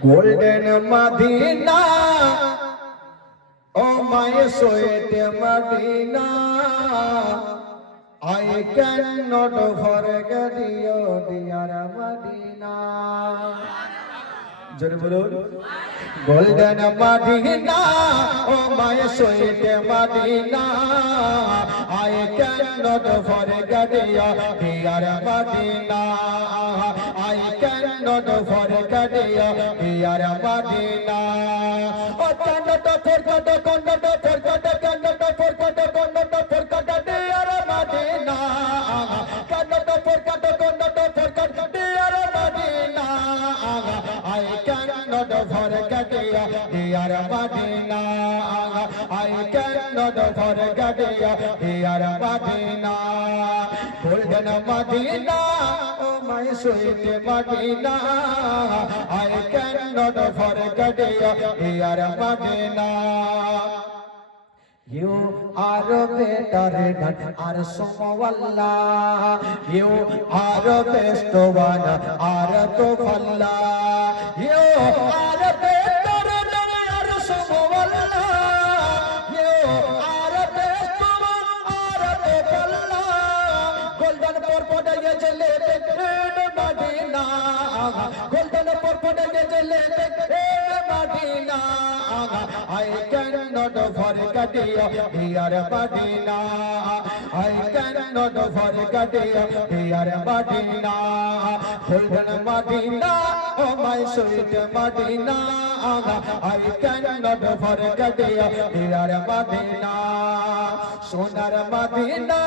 Golden Medina, oh my sweet Medina, I cannot forget you, dear Medina. Jare bolun. Golden Medina, oh my sweet Medina, I cannot forget you, dear Medina. I cannot forget you, dear Medina. Oh, cannot forget, cannot forget, cannot forget, cannot forget, dear Medina. Cannot forget, cannot forget, dear Medina. I cannot forget you, dear Medina. I cannot forget you, dear Medina. Golden Medina, oh my sweet Medina, I cannot forget you, dear Medina. You are better than our Somawalla. You are best one, our Tofalla. You are better than our Somawalla. You are best one, our Tofalla. Golden purple yajale in Medina. Golden purple yajale in Medina. I cannot forget you, dear Medina. I cannot forget you, dear Medina. Golden Medina, oh my sweet Medina. I cannot forget you, dear Medina. Sonar Medina,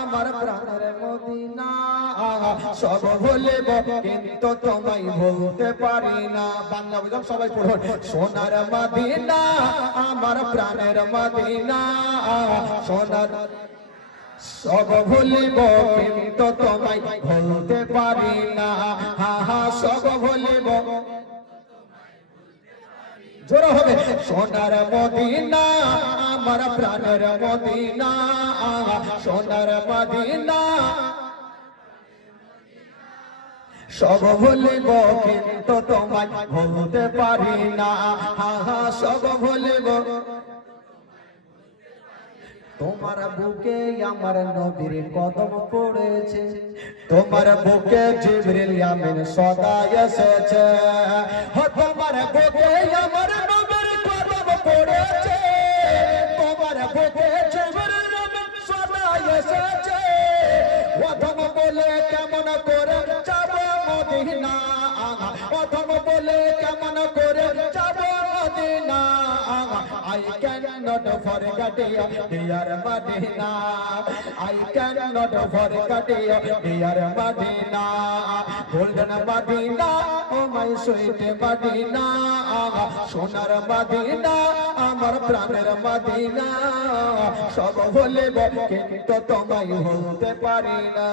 আমার প্রাণের Medina. সব ভুলব কিন্তু তোমায় ভুলতে পারি না। বাংলা বুঝলাম, সবাই পড়ুন। সোনার মদিনা, আমার প্রাণের মদিনা। সোনার সব ভুলিব কিন্তু তোমায় ভুলতে পারি না। হা হা, সব ভুলিব। জোর হবে। সোনার মদিনা, আমার প্রাণের মদিনা। সোনার মদিনা, সব ভুলিব কিন্তু তোমায় ভুলতে পারি না। হা হা, সব ভুলিব। তোমার বুকে আমার নবীর কদম পড়েছে, তোমার বুকে জিবরিল আমিন সদা এসেছে। তোমার বুকে আমার নবীর কদম পড়েছে, তোমার বুকে জিবরিল আমিন সদা এসেছে। প্রথম বলে কেমন করে যাব মদিনা, প্রথম বলে কেমন করে যাব Medina. I cannot forget you, dear Medina. I cannot forget you, dear Medina. Golden Medina, oh my sweet Medina. সোনার মদিনা, আমার প্রাণের মদিনা। সব ভুলিব কিন্তু তোমায় ভুলতে পারি না।